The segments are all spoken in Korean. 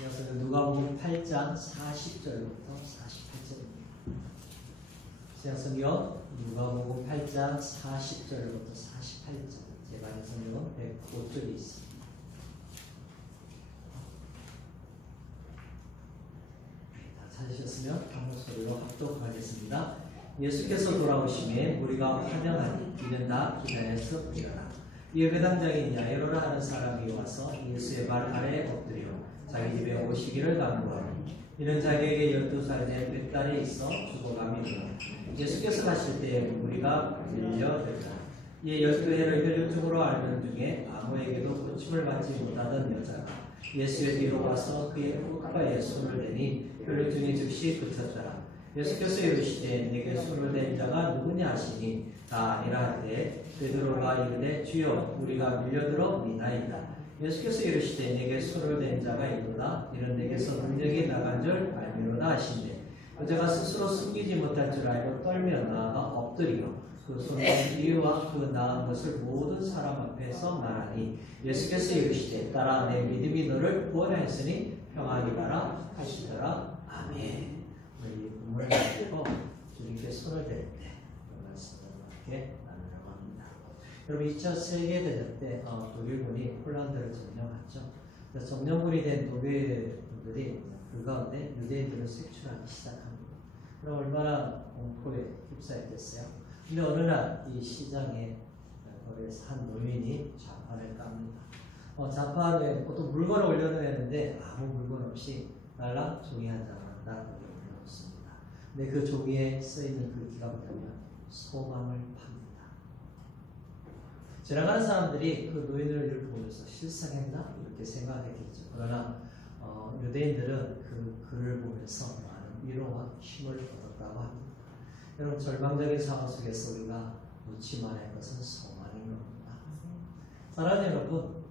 이어서 누가복음 8장 40절부터 48절입니다. 시작성경 누가복음 8장 40절부터 48절. 제가 아는 성경은 105쪽에 있습니다. 다 찾으셨으면 한번 소리로 합독하겠습니다. 예수께서 돌아오심에 우리가 환영하니 이는 다 기다려서 일어나. 예배당장인 야이로라 하는 사람이 와서 예수의 발 아래에 엎드려 자기 집에 오시기를 간구하니 이는 자기에게 12살 된 뱃딸이 있어 죽어감이더라. 예수께서 가실 때 우리가 밀려들다. 이에 12해를 혈류증으로 앓는 중에 아무에게도 고침을 받지 못하던 여자가 예수의 뒤로 와서 그의 흑과에 손을 대니 혈류증이 즉시 그쳤더라. 예수께서 이르시되 내게 손을 댄 자가 누구냐 하시니 다 아니라 하되 베드로가 이르되 주여 우리가 밀려들어 미나이다. 예수께서 이르시되 내게 손을 댄 자가 있도다. 이는 내게서 능력이 나간 줄 알미로다 하시되 여자가 스스로 숨기지 못할 줄 알고 떨며 나아가 엎드리고 그 손의 이유와 그 나은 것을 모든 사람 앞에서 말하니 예수께서 이르시되 딸아 내 믿음이 너를 구원하였으니 평안히 가라 하시더라. 아멘. 우리 본문을 가지고 주님께 손을 댈 때 말씀을 이렇게 나누려고 합니다. 여러분 2차 세계대전 때 독일군이 폴란드를 점령했죠. 점령군이 된 독일군들이 그 가운데 유대인들을 색출하기 시작합니다. 그럼 얼마나 공포에 휩싸였겠어요? 근데 어느 날 이 시장에 거기에서 한 노인이 좌판을 깝니다. 좌판에 어떤 물건을 올려놓았는데 아무 물건 없이 날랑 종이 한 장을 딱 올려놓습니다. 근데 그 종이에 쓰이는 글귀가 뭐냐면 소망을 팝니다. 지나가는 사람들이 그 노인을 이렇게 보면서 실상했나? 이렇게 생각했겠죠. 그러나 유대인들은 그 글을 보면서 많은 위로와 힘을 얻었다고 합니다. 여러분 절망적인 상황 속에서 우리가 놓치만 할 것은 소망인 겁니다. 사랑하는 여러분,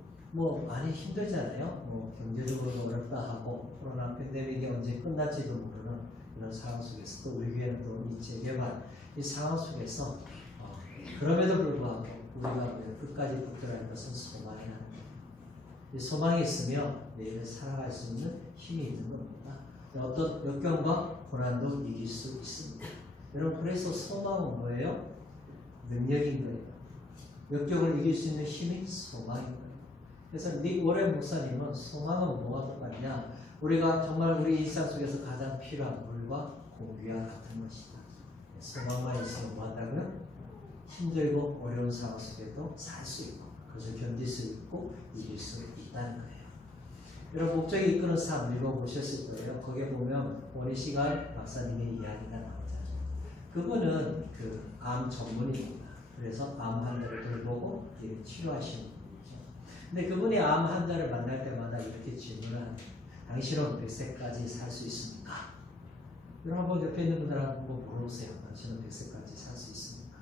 많이 힘들잖아요. 경제적으로도 어렵다 하고 코로나 팬데믹이 언제 끝날지도 모르는 이런 상황 속에서 또 우리 교회는 또 이 재개발 이 상황 속에서 그럼에도 불구하고 우리가 끝까지 붙들어야 할 것은 소망이라는 거예요. 이 소망이 있으면 내일을 살아갈 수 있는 힘이 있는 겁니다. 어떤 역경과 고난도 이길 수 있습니다. 여러분 그래서 소망은 뭐예요? 능력인 거예요. 역경을 이길 수 있는 힘이 소망인 거예요. 그래서 닉 워렌 목사님은 소망은 뭐가 똑같냐? 우리가 정말 우리 일상 속에서 가장 필요한 물과 공기와 같은 것이다. 소망만 있으면 뭐 한다고요? 힘들고 어려운 상황 속에도 살 수 있고 그것을 견딜 수 있고 이길 수 있다는 거예요. 여러분 목적이 이끄는 삶 읽어보셨을 거예요. 거기에 보면 원희시간 박사님의 이야기가 나오잖아요. 그분은 그 암 전문의입니다. 그래서 암 환자를 돌보고 치료하시는 분이죠. 근데 그분이 암 환자를 만날 때마다 이렇게 질문을 합니다. 당신은 100세까지 살 수 있습니까? 여러분 한번 옆에 있는 분들한테 물어보세요. 당신은 100세까지 살 수 있습니까?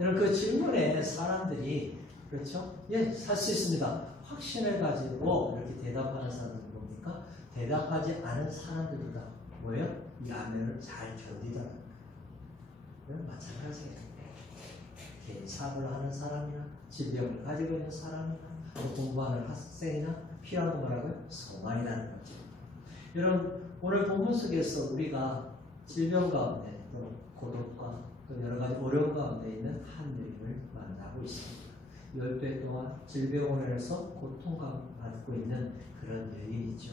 여러분 그 질문에 사람들이 그렇죠? 예, 살 수 있습니다. 확신을 가지고 이렇게 대답하는 사람들이 뭡니까? 대답하지 않은 사람들보다 뭐예요? 이 암을 잘 견디더라고요. 마찬가지예요. 개인 사업을 하는 사람이나 질병을 가지고 있는 사람이나 공부하는 학생이나 필요한 거 뭐라고요? 소망이라는 거죠. 여러분 오늘 본문 속에서 우리가 질병 가운데 또 고독과 또 여러 가지 어려움 가운데 있는 한 여인을 만나고 있습니다. 10배 동안 질병으로 인해서 고통받고 있는 그런 여인이죠.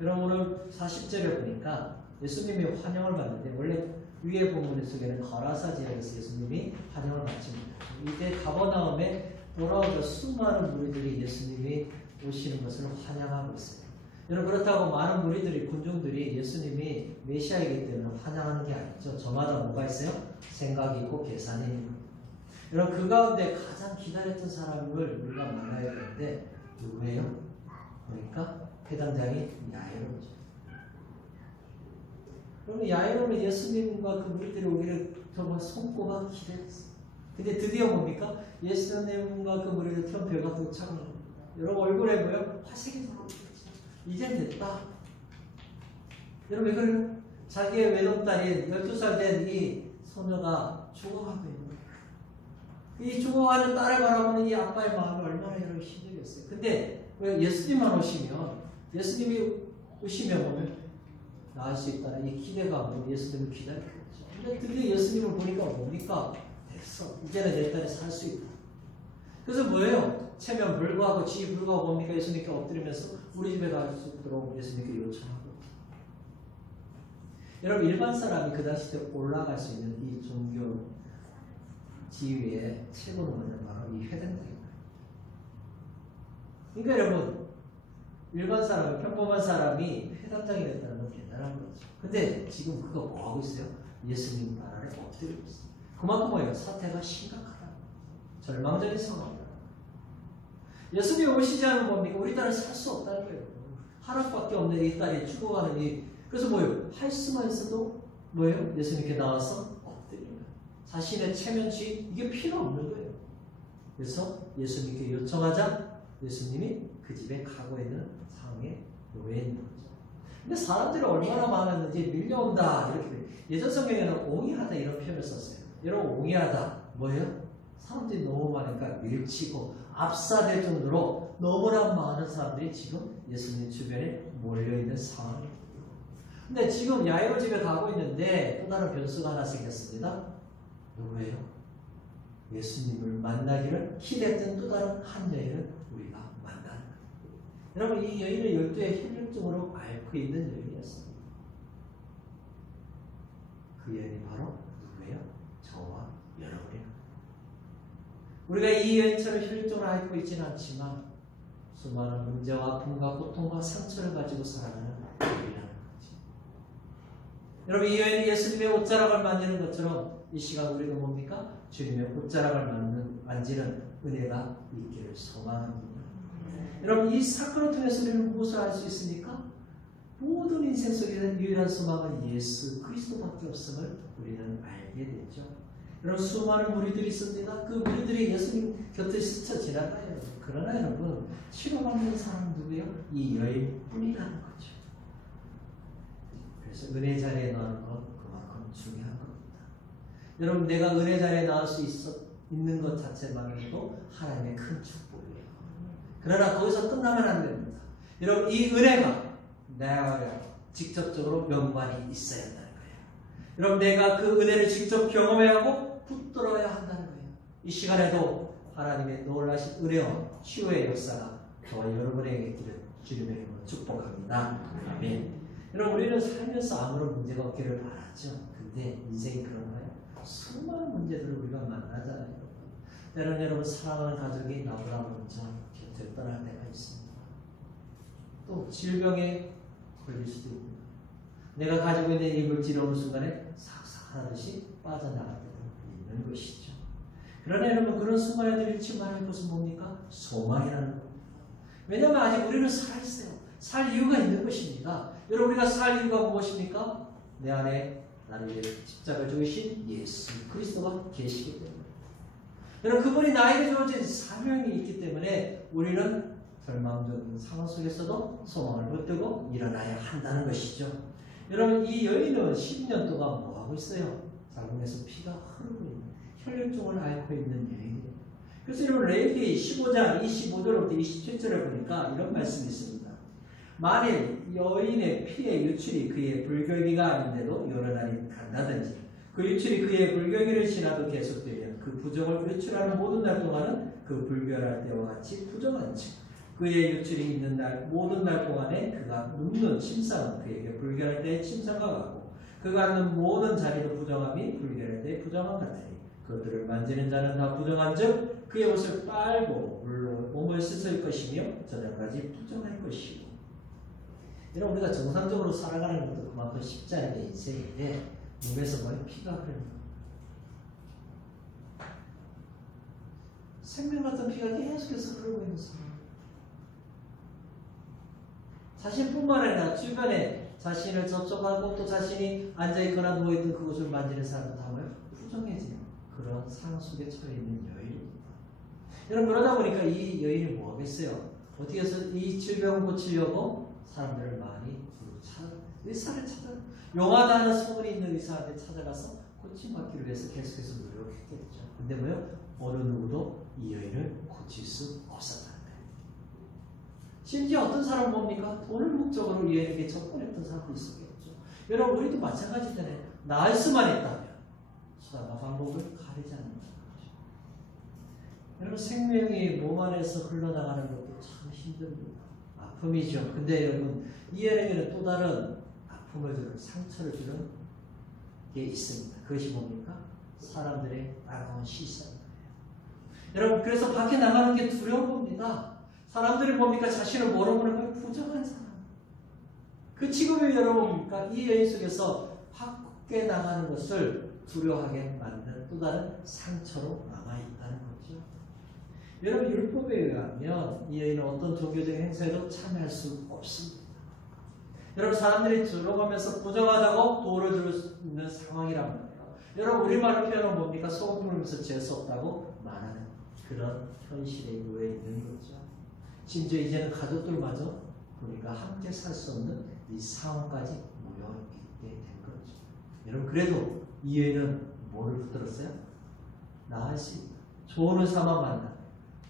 여러분 오늘 40절에 보니까 예수님이 환영을 받는데 원래 위에 본문 속에는 거라사 지역에서 예수님이 환영을 받습니다. 이제 가버나움에 돌아오자 수많은 무리들이 예수님이 오시는 것을 환영하고 있어요. 여러분 그렇다고 많은 무리들이 군중들이 예수님이 메시아이기 때문에 환영하는 게 아니죠. 저마다 뭐가 있어요? 생각이 있고 계산이 있는 겁니다. 여러분 그 가운데 가장 기다렸던 사람을 우리가 만나야 되는데 누구예요? 그러니까 해당장이 야이로죠. 그러면 야이로는 예수님과 그 무리들이 오기를 정말 손꼽아 기다렸어요. 근데 드디어 뭡니까? 예수님과 그 무리들 트럼프가 도착을 합니다. 여러분 얼굴에 뭐예요? 화색이 나오죠. 이젠 됐다. 여러분 왜 그래요? 자기의 외동딸인 12살 된 이 소녀가 죽어가고 있는 거예요. 이 죽어가는 딸을 바라보는 이 아빠의 마음이 얼마나 여러분 힘들겠어요. 근데 왜 예수님만 예수님이 오시면 보면 나을 수 있다는 이 기대감으로 예수님을 기다렸겠죠. 근데 드디어 예수님을 보니까 뭡니까? 됐어. 이제는 내 딸이 살 수 있다. 그래서 뭐예요? 체면 불구하고 지위 불구하고 뭡니까? 예수님께 엎드리면서 우리 집에 갈 수 있도록 예수님께 요청하고. 여러분 일반 사람이 그 당시 때 올라갈 수 있는 이 종교 지위의 최고는 뭐냐? 바로 이 회당장입니다. 그러니까 여러분 일반 사람, 평범한 사람이 회당장이 됐다는 건 대단한 거죠. 근데 지금 그거 뭐 하고 있어요? 예수님 나라를 엎드리고 있어요. 그만큼 뭐예요? 사태가 심각하다. 절망적인 상황이다. 예수님이 오시지 않으면 뭡니까? 우리 딸은 살 수 없다는 거예요. 하나밖에 없는 이 딸이 죽어가는 이. 그래서 뭐예요? 할 수만 있어도 뭐예요? 예수님께 나와서 엎드리는 거예요. 자신의 체면치 이게 필요 없는 거예요. 그래서 예수님께 요청하자 예수님이 그 집에 가고 있는 상황에 놓여 있는 거죠. 근데 사람들이 얼마나 많았는지 밀려온다 이렇게 돼요. 예전 성경에는 옹이하다 이런 표현을 썼어요. 여러분 옹이하다 뭐예요? 사람들이 너무 많으니까 밀치고 압사될 정도로 너무나 많은 사람들이 지금 예수님 주변에 몰려있는 상황이에요. 근데 지금 야이로 집에 가고 있는데 또 다른 변수가 하나 생겼습니다. 누구예요? 예수님을 만나기를 기대했던 또 다른 한 여인을 우리가 만나는 거예요. 여러분 이 여인을 12의 혈육증으로 앓고 있는 여인이었습니다. 그 여인이 바로 누구예요? 저와 여러분이에요. 우리가 이 여인처럼 혈육증을 앓고 있지는 않지만 수많은 문제와 아픔과 고통과 상처를 가지고 살아가는 우리라는 거지. 여러분 이 여인이 예수님의 옷자락을 만지는 것처럼 이 시간 우리가 뭡니까? 주님의 옷자락을 만지는 은혜가 있기를 소망합니다. 여러분 이 사건을 통해서 우리는 무엇을 알 수 있습니까? 모든 인생 속에는 유일한 소망은 예수 그리스도밖에 없음을 우리는 알게 되죠. 여러분 수많은 무리들이 있습니다. 그 무리들이 예수님 곁을 스쳐 지나가요. 그러나 여러분 치료받는 사람은 누구예요? 이 여인뿐이라는 거죠. 그래서 은혜 자리에 나오는 것 그만큼 중요한 겁니다. 여러분 내가 은혜 자리에 나올 수 있는 것 자체만으로도 하나님의 큰 축복이에요. 그러나 거기서 끝나면 안 됩니다. 여러분 이 은혜가 내가 직접적으로 연관이 있어야 한다는 거예요. 여러분 내가 그 은혜를 직접 경험해야 하고 붙들어야 한다는 거예요. 이 시간에도 하나님의 놀라신 은혜와 치유의 역사가 저와 여러분에게 있기를 주님의 이름으로 축복합니다. 아멘. 여러분 우리는 살면서 아무런 문제가 없기를 바라죠. 근데 인생이 그런가요? 수많은 문제들을 우리가 만나잖아요. 때로는 여러분 사랑하는 가족이 나보다 먼저 곁을 떠날 때가 있습니다. 또 질병에 걸릴 수도 있습니다. 내가 가지고 있는 입을 찌르는 순간에 싹싹 하듯이 빠져나갈 때도 있는 것이죠. 그러나 여러분 그런 순간에 잃지 말할 것은 뭡니까? 소망이라는 겁니다. 왜냐하면 아직 우리는 살아있어요. 살 이유가 있는 것입니다. 여러분 우리가 살 이유가 무엇입니까? 내 안에 나를 위해 십자가를 죽으신 예수 그리스도가 계시기 때문에. 여러분 그분이 나에게 주어진 사명이 있기 때문에 우리는 절망적인 상황 속에서도 소망을 붙들고 일어나야 한다는 것이죠. 여러분 이 여인은 10년 동안 뭐하고 있어요? 자궁에서 피가 흐르고 있는 혈류증을 앓고 있는 여인이에요. 그래서 여러분 레위기 15장 25절부터 27절에 보니까 이런 말씀이 있습니다. 만일 여인의 피의 유출이 그의 불결기가 아닌데도 여러 날이 간다든지 그 유출이 그의 불결기를 지나도 계속되면 그 부정을 유출하는 모든 날 동안은 그 불결할 때와 같이 부정한 즉 그의 유출이 있는 날 모든 날 동안에 그가 눕는 침상은 그에게 불결할 때의 침상과 같고 그가 앉는 모든 자리도 부정함이 불결할 때의 부정함 같으니 그들을 만지는 자는 다 부정한 즉 그의 옷을 빨고 물로 몸을 씻을 것이며 저녁까지 부정할 것이고. 여러분 우리가 정상적으로 살아가는 것도 그만큼 쉽지 않은 게 인생인데 몸에서 뭐에 피가 흐릅니다. 생명 같은 피가 계속해서 흐르고 있는 사람. 자신뿐만 아니라 주변에 자신을 접촉하고 또 자신이 앉아있거나 누워있던 그곳을 만지는 사람도 다 뭐예요? 부정해지는 그런 상황 속에 처해 있는 여인입니다. 여러분 그러다 보니까 이 여인이 뭐 하겠어요? 어떻게 해서 이 질병을 고치려고 사람들을 많이 의사를 찾아 용하다는 소문이 있는 의사한테 찾아가서 고침받기를 위해서 계속해서 노력했겠죠. 근데 뭐요? 어느 누구도 이 여인을 고칠 수 없었다는 거예요. 심지어 어떤 사람은 뭡니까? 돈을 목적으로 이에게 접근했던 사람도 있었겠죠. 여러분, 우리도 마찬가지잖아요. 나을 수만 있다면 수단과 방법을 가리지 않는다는 거죠. 여러분, 생명이 몸 안에서 흘러나가는 것도 참 힘듭니다. 아픔이죠. 근데 여러분, 이 여행에는 또 다른 아픔을 주는, 상처를 주는 게 있습니다. 그것이 뭡니까? 사람들의 따가운 시선입니다. 여러분, 그래서 밖에 나가는 게 두려운 겁니다. 사람들이 뭡니까? 자신을 뭐라고 하는 거예요? 부정한 사람. 그 직업이 여러분 뭡니까? 이 여인 속에서 밖에 나가는 것을 두려워하게 만드는 또 다른 상처로 남아있다는 거죠. 여러분, 율법에 의하면 이 여인은 어떤 종교적인 행사에도 참여할 수 없습니다. 여러분, 사람들이 들어가면서 부정하다고 도를 줄 수 있는 상황이란 말이에요. 여러분, 우리말로 표현은 뭡니까? 소금 뿌리면서 지을 수 없다고 말하는 그런 현실에 놓여 있는 거죠. 심지어 이제는 가족들마저 우리가 함께 살 수 없는 이 상황까지 모여있게 된 거죠. 여러분, 그래도 이 여인은 뭐를 붙들었어요? 나을 수 있다. 좋은 의사만 만나면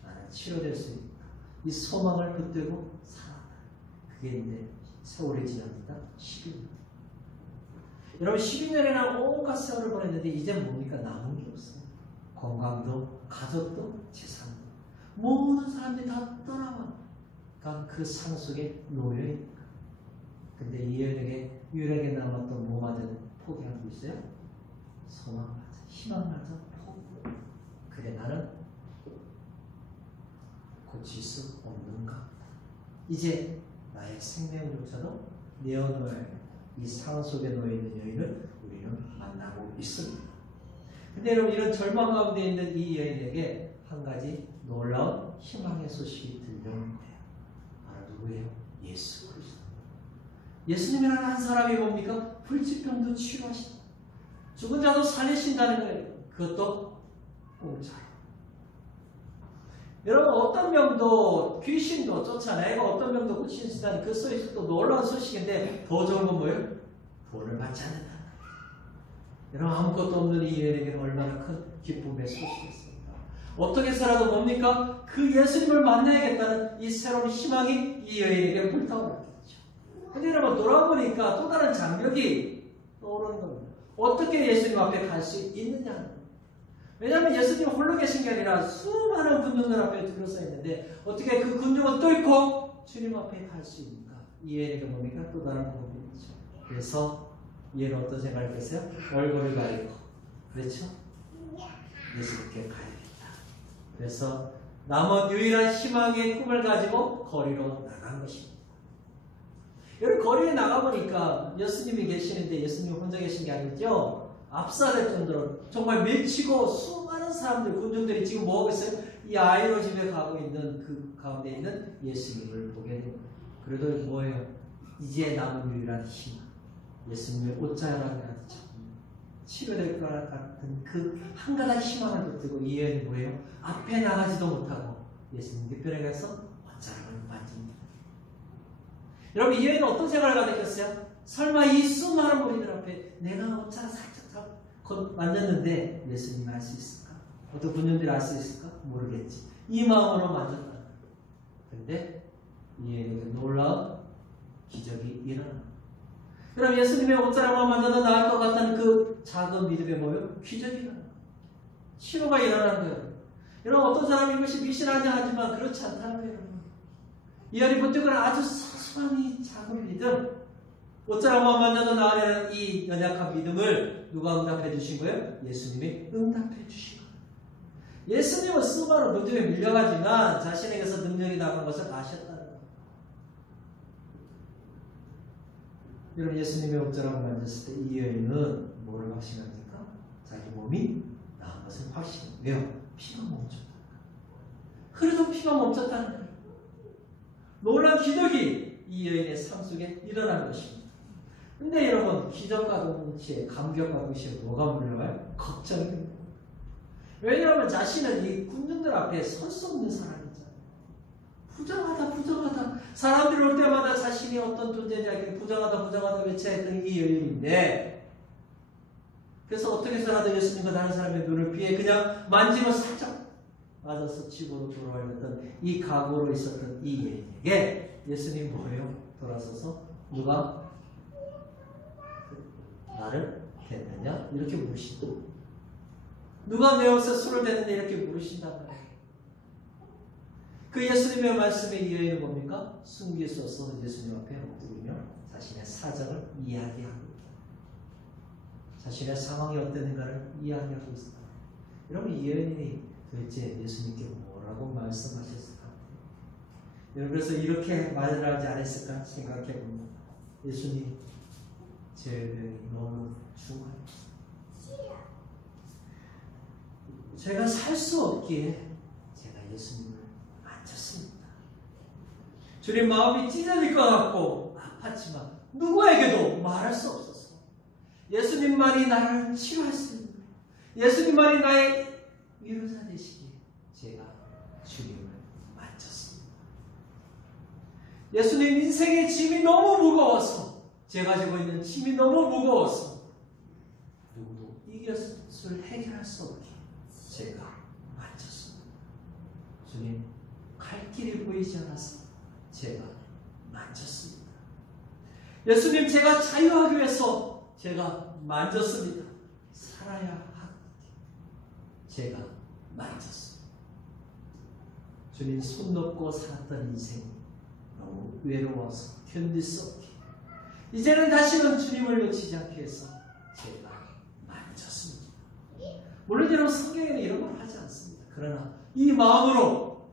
나는 치료될 수 있다. 이 소망을 붙들고 살았다. 그게 이제 세월이 지납니다. 12년. 여러분, 12년이나 온갖 세월을 보냈는데 이제 뭡니까? 남은 게 없어요. 건강도, 가족도, 재산도. 모든 사람들이 다 떠나간 그 상 속에 놓여있는 거예요. 근데 이 여인에게 유일하게 남았던 뭐마저는 포기하고 있어요? 소망마저, 희망마저 포기. 그래, 나는 고칠 수 없는가? 이제 나의 생명조차도 내어놓아야겠다. 이 상황 속에 놓여있는 여인을 우리는 만나고 있습니다. 근데 여러분, 이런 절망 가운데 있는 이 여인에게 한 가지 놀라운 희망의 소식이 들려옵니다. 바로 누구예요? 예수 그리스도. 예수님이라는 한 사람이 뭡니까? 불치병도 치유하신다. 죽은 자도 살리신다는 거예요. 그것도 공짜로. 여러분, 어떤 병도 귀신도 쫓아내고 어떤 병도 고치신다는 그 소식도 놀라운 소식인데 더 좋은 건 뭐예요? 돈을 받지 않는다. 여러분, 아무것도 없는 이 여인에게는 얼마나 큰 기쁨의 소식이었습니까? 어떻게 살아도 뭡니까? 그 예수님을 만나야겠다는 이 새로운 희망이 이 여인에게 불타오르겠죠. 근데 여러분, 돌아보니까 또 다른 장벽이 떠오르는 겁니다. 어떻게 예수님 앞에 갈 수 있느냐. 왜냐하면 예수님 홀로 계신 게 아니라 수많은 군중들 앞에 둘러싸 있는데 어떻게 그 군중을 뚫고 주님 앞에 갈 수 있는가? 이 여인에게 뭡니까? 또 다른 방법이죠. 그래서 이 여인은 어떤 생각을 했어요? 얼굴을 가리고, 그렇죠? 예수님께 가야겠다. 그래서 남은 유일한 희망의 꿈을 가지고 거리로 나간 것입니다. 여러분, 거리에 나가보니까 예수님이 계시는데 예수님이 혼자 계신 게 아니죠? 압살될 정도로 정말 밀치고 수많은 사람들, 군중들이 지금 뭐하고 있어요? 이 아이로 집에 가고 있는 그 가운데 있는 예수님을 보게 됩니다. 그래도 뭐예요? 이제 남은 유일한 희망. 예수님의 옷자락이라도 치료될 것 같은 그 한 가닥 희망을 붙들고 이 여인이 뭐예요? 앞에 나가지도 못하고 예수님 뒤편에 가서 옷자락을 만집니다. 여러분, 이 여인은 어떤 생각을 가졌겠어요? 설마 이 수많은 무리들 앞에 내가 옷자락 살짝 만졌는데 예수님이 알 수 있을까? 어떤 군인들이 알 수 있을까? 모르겠지. 이 마음으로 만졌다. 근데 이 여인에게 놀라운 기적이 일어납니다. 그럼 예수님의 옷자락만 만져도 나을 것 같다는 그 작은 믿음의 뭐예요? 기적이 일어납니다. 치료가 일어나는 거예요. 여러분, 어떤 사람이 이것이 미신하냐 하지만 그렇지 않다는 거예요. 이 여인이 붙들고 아주 사소한 이 작은 믿음, 옷자락만 만져도 나으려는 이 연약한 믿음을 누가 응답해 주신 거예요? 예수님이 응답해 주신 거예요. 예수님은 수많은 문제에 밀려가지만 자신에게서 능력이 나간 것을 아셨다는 거예요. 여러분, 예수님의 옷자락을 만졌을 때 이 여인은 뭐를 확신합니까? 자기 몸이 나은 것을 확신해요. 왜요? 피가 멈췄다. 흐르던 피가 멈췄다는 거예요. 놀라운 기적이 이 여인의 삶 속에 일어난 것입니다. 근데 여러분, 기적과 동시에 감격과 동시에 뭐가 물려와요? 걱정이 됩니다. 왜냐하면 자신은 이 군중들 앞에 설 수 없는 사람이잖아요. 부정하다. 사람들이 올 때마다 자신이 어떤 존재인지 부정하다 외쳐야 했던 이 여인인데, 그래서 어떻게 살아도 예수님과 다른 사람의 눈을 피해 그냥 만지면 살짝 맞아서 집으로 돌아오려던 이 각오로 있었던 이 여인에게 예수님 뭐예요? 돌아서서 누가 나를 댔느냐? 이렇게 물으신다. 누가 내 옷에 술을 댔느냐? 이렇게 물으신단 말이에요. 그 예수님의 말씀에 이 여인은 뭡니까? 숨길 수 없어 예수님 앞에 엎드리며 자신의 사정을 이야기하고 있다. 자신의 상황이 어땠는가를 이야기하고 있다. 여러분, 이 여인이 도대체 예수님께 뭐라고 말씀하셨을까? 여러분, 그래서 이렇게 말을 하지 않았을까 생각해 봅니다. 예수님, 제 병이 너무 중하였습니다. 제가 살 수 없기에 제가 예수님을 만졌습니다. 주님, 마음이 찢어질 것 같고 아팠지만 누구에게도 말할 수 없었어. 예수님만이 나를 치료할 수 있는, 예수님만이 나의 위로자 되시기에 제가 주님을 만졌습니다. 예수님, 인생의 짐이 너무 무거워서, 제가 지고 있는 짐이 너무 무거워서 누구도 이것을 해결할 수 없게 제가 만졌습니다. 주님, 갈 길이 보이지 않아서 제가 만졌습니다. 예수님, 제가 자유하기 위해서 제가 만졌습니다. 살아야 하기 제가 만졌습니다. 주님, 손 놓고 살았던 인생이 너무 외로워서 견딜 수 없게 이제는 다시는 주님을 놓치지 않기 위해서 제가 만졌습니다. 물론 여러분, 성경에는 이런 말 하지 않습니다. 그러나 이 마음으로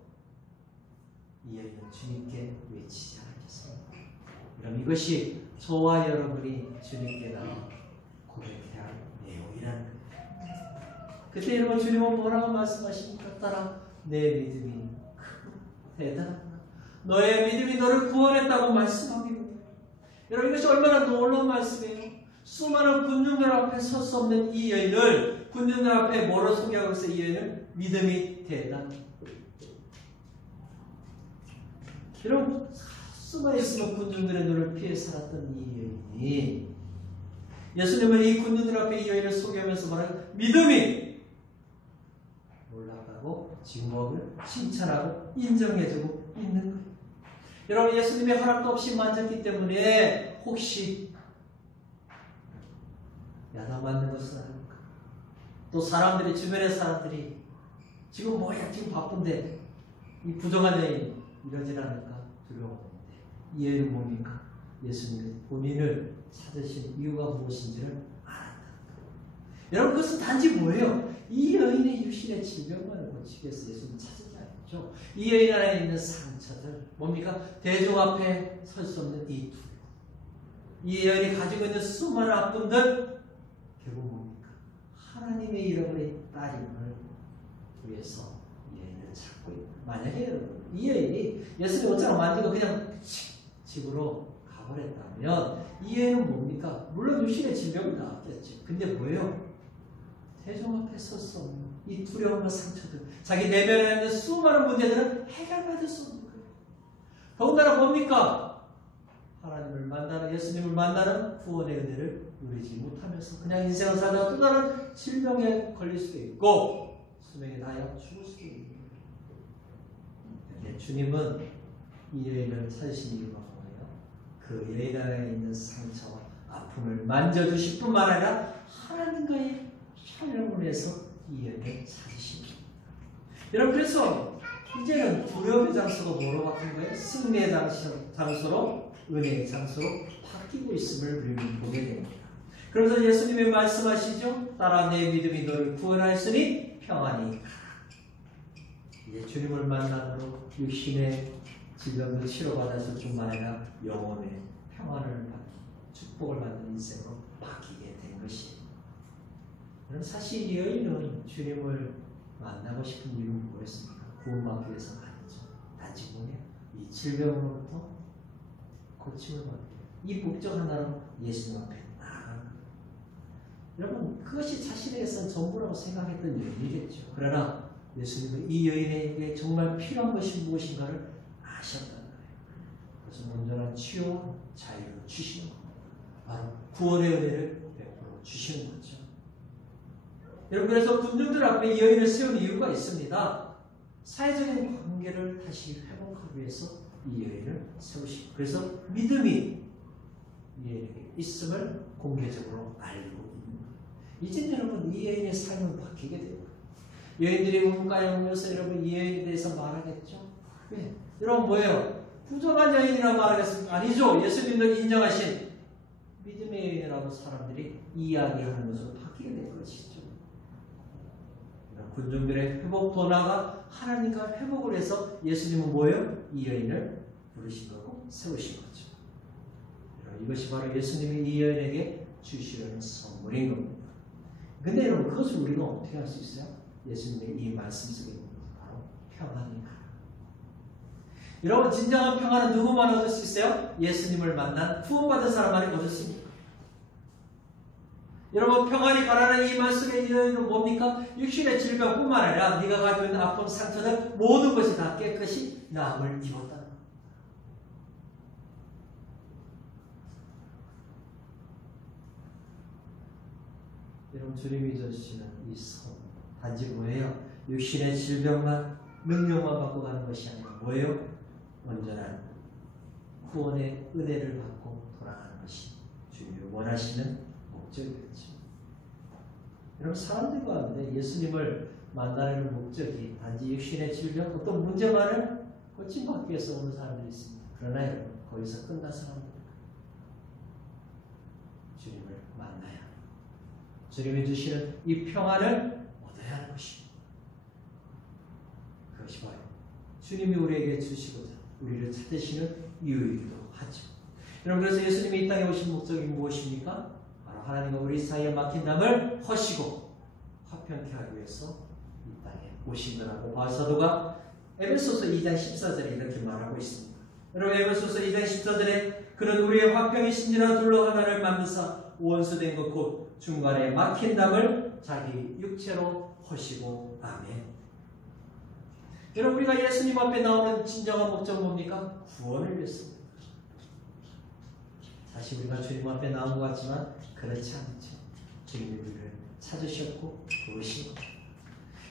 이 여인은 주님께 외치지 않았습니다. 그럼 이것이 저와 여러분이 주님께 나와 고백해야 할 내용이라는 거예요. 그때 여러분, 주님은 뭐라고 말씀하십니까? 따라 내 믿음이 크고 대단하다. 너의 믿음이 너를 구원했다고 말씀합니다. 여러분, 이것이 얼마나 놀라운 말씀이에요. 수많은 군중들 앞에 설 수 없는 이 여인을 군중들 앞에 뭐로 소개하고 있어요? 이 여인은 믿음이 대단하다. 여러분, 수만 있으면 군중들의 눈을 피해 살았던 이 여인이 예수님은 이 군중들 앞에 이 여인을 소개하면서 말하는 믿음이 놀랍다고 증거를 칭찬하고 인정해주고 있는 거예요. 여러분, 예수님의 허락도 없이 만졌기 때문에 혹시 야단맞는 것은 아닙니까? 또 사람들이, 주변의 사람들이 지금 뭐야, 지금 바쁜데 이 부정한 여인 이러질 않을까 두려워하는데, 이 여인은 뭡니까? 예수님이 본인을 찾으신 이유가 무엇인지를 알았다. 여러분, 그것은 단지 뭐예요? 이 여인의 육신의 질병만을 고치기 위해서 예수님 찾지 않았죠. 이 여인 안에 있는 상처들, 뭡니까? 대중 앞에 설 수 없는 이 두려움, 이 여인이 가지고 있는 수많은 아픔들, 결국 뭡니까? 하나님의 잃어버린 딸임을 위해서 이 여인을 찾고 있다. 만약에 이 여인이 예수님 옷장을 만지고 그냥 집으로 가버렸다면 이 여인은 뭡니까? 물론 육신의 질병은 나았겠지. 근데 뭐예요? 대중 앞에 설 수 없는 이 두려움과 상처들, 자기 내면에 있는 수많은 문제들은 해결받을 수 없는 거예요. 더군다나 뭡니까? 하나님을 만나는, 예수님을 만나는 구원의 은혜를 누리지 못하면서 그냥 인생을 살다가 또 다른 질병에 걸릴 수도 있고 수명이 다하여 죽을 수도 있는 거예요. 주님은 이 여인을 찾으신 이유가 뭐예요? 그 여인 안에 있는 상처와 아픔을 만져주실 뿐만 아니라 하나님과의 촬영을 해서 이 여인을 찾으십니다. 여러분, 그래서 이제는 두려움의 장소가 뭐로 바뀐 거예요? 승리의 장소로, 은혜의 장소로 바뀌고 있음을 우리는 보게 됩니다. 그러면서 예수님이 말씀하시죠. 따라 내 믿음이 너를 구원하였으니 평안히 가라. 이제 주님을 만남으로 육신의 질병을 치료받았을 뿐만 아니라 영혼의 평안을 받고 축복을 받는 인생으로 바뀌게 된 것이에요. 사실 이 여인은 주님을 만나고 싶은 이유는 뭐였습니까? 구원받기 위해서는 아니죠. 단지 뭐냐? 이 질병으로부터 고침을 받기 위해 이 목적 하나로 예수님 앞에 나아가는 거예요. 여러분, 그것이 자신에게선 전부라고 생각했던 여인이겠죠. 그러나 예수님은 이 여인에게 정말 필요한 것이 무엇인가를 아셨다는 거예요. 그래서 온전한 치유와 자유를 주시는 겁니다. 바로 구원의 은혜를 베풀어 주시는 거죠. 여러분, 그래서 군중들 앞에 이 여인을 세운 이유가 있습니다. 사회적인 관계를 다시 회복하기 위해서 이 여인을 세우시고, 그래서 믿음이 이 여인에게 있음을 공개적으로 알고 있는 거예요. 이제 여러분 이 여인의 삶은 바뀌게 돼요. 여인들이 문가에 오면서 여러분 이 여인에 대해서 말하겠죠. 왜? 여러분 뭐예요? 부정한 여인이라고 말하겠습니까? 아니죠. 예수님도 인정하신 믿음의 여인이라고 사람들이 이야기하는 것으로 바뀌게 될 것이죠. 군중들의 회복 도나가 하나님과 회복을 해서 예수님은 뭐예요? 이 여인을 부르신 거고 세우신 거죠. 이것이 바로 예수님이 이 여인에게 주시려는 선물인 겁니다. 근데 여러분 그것을 우리가 어떻게 할 수 있어요? 예수님의 이 말씀 속에 있는 것이 바로 평안입니다. 여러분 진정한 평안은 누구만 얻을 수 있어요? 예수님을 만난 구원받은 사람만이 얻을 수 있습니다. 여러분 평안이 가라는 이 말씀의 이유는 뭡니까? 육신의 질병뿐만 아니라 네가 가지고 있는 아픔, 상처들 모든 것이 다 깨끗이 나음을 입었다. 여러분 주님이 주시는 이 선 단지 뭐예요? 육신의 질병만 능력만 받고 가는 것이 아니라 뭐예요? 온전한 구원의 은혜를 받고 돌아가는 것이 주님이 원하시는 목적이었죠. 여러분 사람들 가운데 예수님을 만나는 목적이 단지 육신의 질병, 어떤 문제만을 고침받기 위해서 오는 사람들이 있습니다. 그러나 여러분 거기서 끝나서 합니다. 주님을 만나야 주님이 주시는 이 평안을 얻어야 하는 것입니다. 그것이 바로 주님이 우리에게 주시고자 우리를 찾으시는 이유이기도 하죠. 여러분 그래서 예수님이 이 땅에 오신 목적이 무엇입니까? 바로 하나님과 우리 사이에 막힌 담을 허시고 화평케 하기 위해서 이 땅에 오신 거라고 바울사도가 에베소서 2장 14절에 이렇게 말하고 있습니다. 여러분 에베소서 2장 14절에 그는 우리의 화평이신지라 둘로 하나를 만드사 원수된 것 곧 중간에 막힌 담을 자기 육체로 허시고 아멘. 여러분 우리가 예수님 앞에 나오는 진정한 목적은 뭡니까? 구원을 위해서입니다. 사실 우리가 주님 앞에 나온 것 같지만 그렇지 않죠. 주님이 우리를 찾으셨고 부르신 것.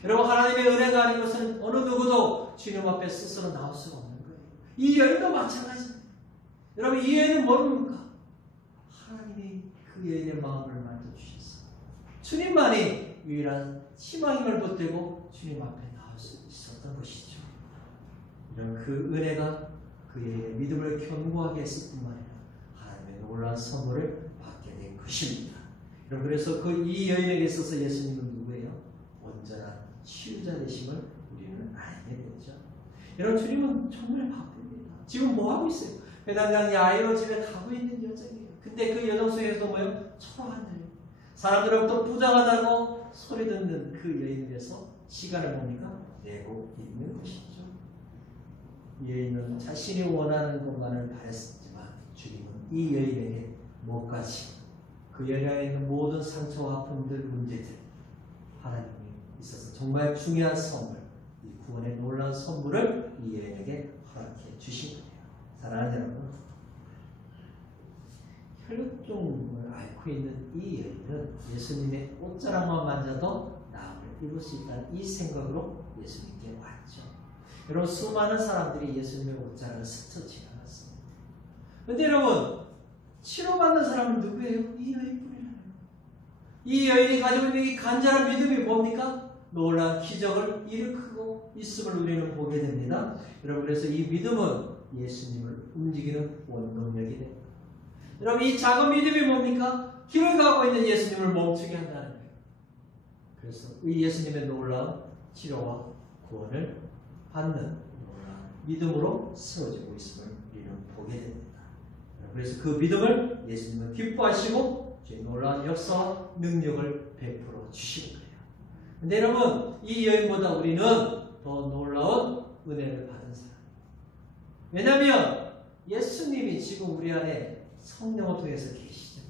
여러분 하나님의 은혜가 아닌 것은 어느 누구도 주님 앞에 스스로 나올 수가 없는 거예요. 이 여인도 마찬가지입니다. 여러분 이 여인은 뭡니까? 하나님이 그 여인의 마음을 만져주셨어요. 주님만이 유일한 희망임을 붙들고 주님 앞에 나올 수 있었던 것이죠. 이런 그 은혜가 그의 믿음을 견고하게 했을 뿐만 아니라 하나님의 놀라운 선물을 받게 된 것입니다. 여러분 그래서 그 이 여인에게 있어서 예수님은 누구예요? 온전한 치유자 되심을 우리는 알게 되죠. 여러분 주님은 정말 바쁩니다. 지금 뭐 하고 있어요? 배당장 야이로 집에 가고 있는 여정이에요. 근데 그 여정 속에서도 뭐예요? 초라한 여인. 사람들로부터 부정하다고 소리 듣는 그 여인을 위해서 시간을 뭡니까? 내고 있는 것이죠. 여인은 자신이 원하는 것만을 바랬지만 주님은 이 여인에게 뭐까지 그 여인에 있는 모든 상처와 아픔들, 문제들 하나님이 있어서 정말 중요한 선물, 이 구원의 놀라운 선물을 이 여인에게 허락해 주신 거예요. 사랑하는 여러분, 혈육종을 앓고 있는 이 여인은 예수님의 옷자락만 만져도 나음을 입을 수 있다는 이 생각으로 예수님께 왔죠. 여러분 수많은 사람들이 예수님의 옷자락을 스쳐 지나갔습니다. 그런데 여러분 치료받는 사람은 누구예요? 이 여인뿐이에요. 이 여인이 가지고 있는 이 간절한 믿음이 뭡니까? 놀라운 기적을 일으키고 있음을 우리는 보게 됩니다. 여러분 그래서 이 믿음은 예수님을 움직이는 원동력이 됩니다. 여러분 이 작은 믿음이 뭡니까? 길을 가고 있는 예수님을 멈추게 한다는 거예요. 그래서 이 예수님의 놀라운 치료와 구원을 받는 놀라운 믿음으로 세워지고 있음을 우리는 보게 됩니다. 그래서 그 믿음을 예수님은 기뻐하시고 주의 놀라운 역사와 능력을 베풀어 주시는 거예요. 근데 여러분 이 여인보다 우리는 더 놀라운 은혜를 받은 사람. 왜냐하면 예수님이 지금 우리 안에 성령을 통해서 계시죠.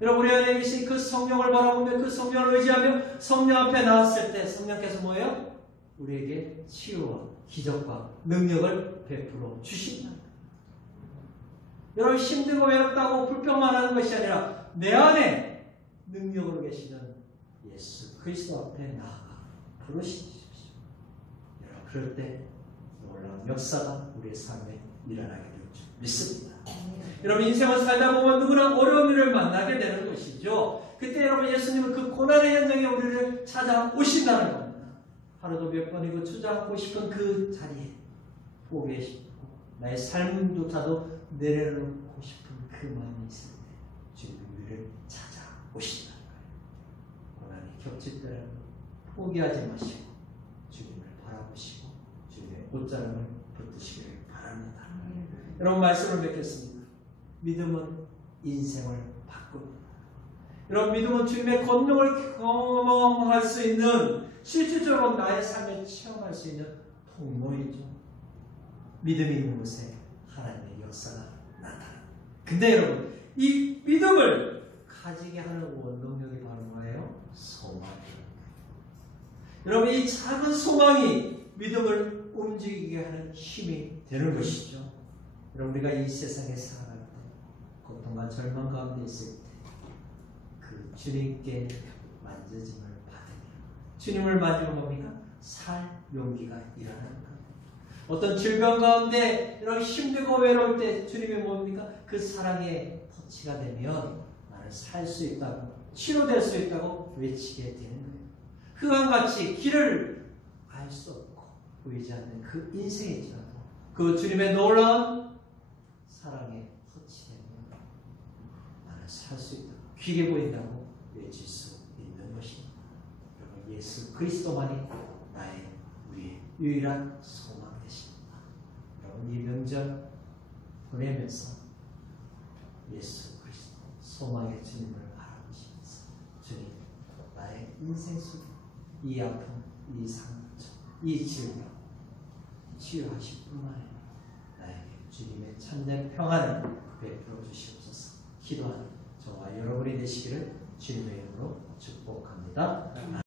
여러분 우리 안에 계신 그 성령을 바라보며 그 성령을 의지하며 성령 앞에 나왔을 때 성령께서 뭐예요? 우리에게 치유와 기적과 능력을 베풀어 주신다. 여러분 힘들고 외롭다고 불평만 하는 것이 아니라 내 안에 능력으로 계시는 예수 그리스도 앞에 나아가 부르시십시오. 그럴 때 놀라운 역사가 우리의 삶에 일어나게 될 줄 믿습니다. 여러분 인생을 살다 보면 누구나 어려운 일을 만나게 되는 것이죠. 그때 여러분 예수님은 그 고난의 현장에 우리를 찾아오신다는 겁니다. 하루도 몇 번이고 주저앉고 싶은 그 자리에 포기하시고 나의 삶조차도 내려놓고 싶은 그 마음이 있을 때 주님이 우리를 찾아오신다는 거예요. 고난이 겹칠 때는 포기하지 마시고 주님을 바라보시고 주님의 옷자락을 붙드시기를 바랍니다. 여러분 말씀을 뵙겠습니다. 믿음은 인생을 바꿉니다. 여러분 믿음은 주님의 권능을 경험할 수 있는 실질적으로 나의 삶에 체험할 수 있는 통로이죠. 믿음이 있는 곳에 하나님의 역사가 나타납니다. 근데 여러분 이 믿음을 가지게 하는 원동력이 바로 뭐예요? 소망이에요. 여러분 이 작은 소망이 믿음을 움직이게 하는 힘이 되는 것이죠. 여러분 우리가 이 세상에 살아갈 때 고통과 절망 가운데 있을 때 그 주님께 만져짐을 받으며 주님을 만지면 뭡니까? 살 용기가 일어나는 거예요. 어떤 질병 가운데 이런 힘들고 외로울 때 주님이 뭡니까? 그 사랑의 터치가 되면 나는 살 수 있다고 치료될 수 있다고 외치게 되는 거예요. 흑암같이 길을 알 수 없고 보이지 않는 그 인생일지라도 그 주님의 놀라운 사랑에 터치되면 나는 살 수 있다고 길게 보인다고 외칠 수 있는 것입니다. 여러분 예수 그리스도만이 나의 우리의 유일한 소망 되십니다. 여러분 이 명절 보내면서 예수 그리스도 소망의 주님을 바라보시면서 주님 나의 인생 속에 이 아픔, 이 상처, 이 질병 치유하실 뿐만 아니라 나에게 주님의 천년 평안을 베풀어 주시옵소서. 기도하는 저와 여러분이 되시기를 주님의 이름으로 축복합니다.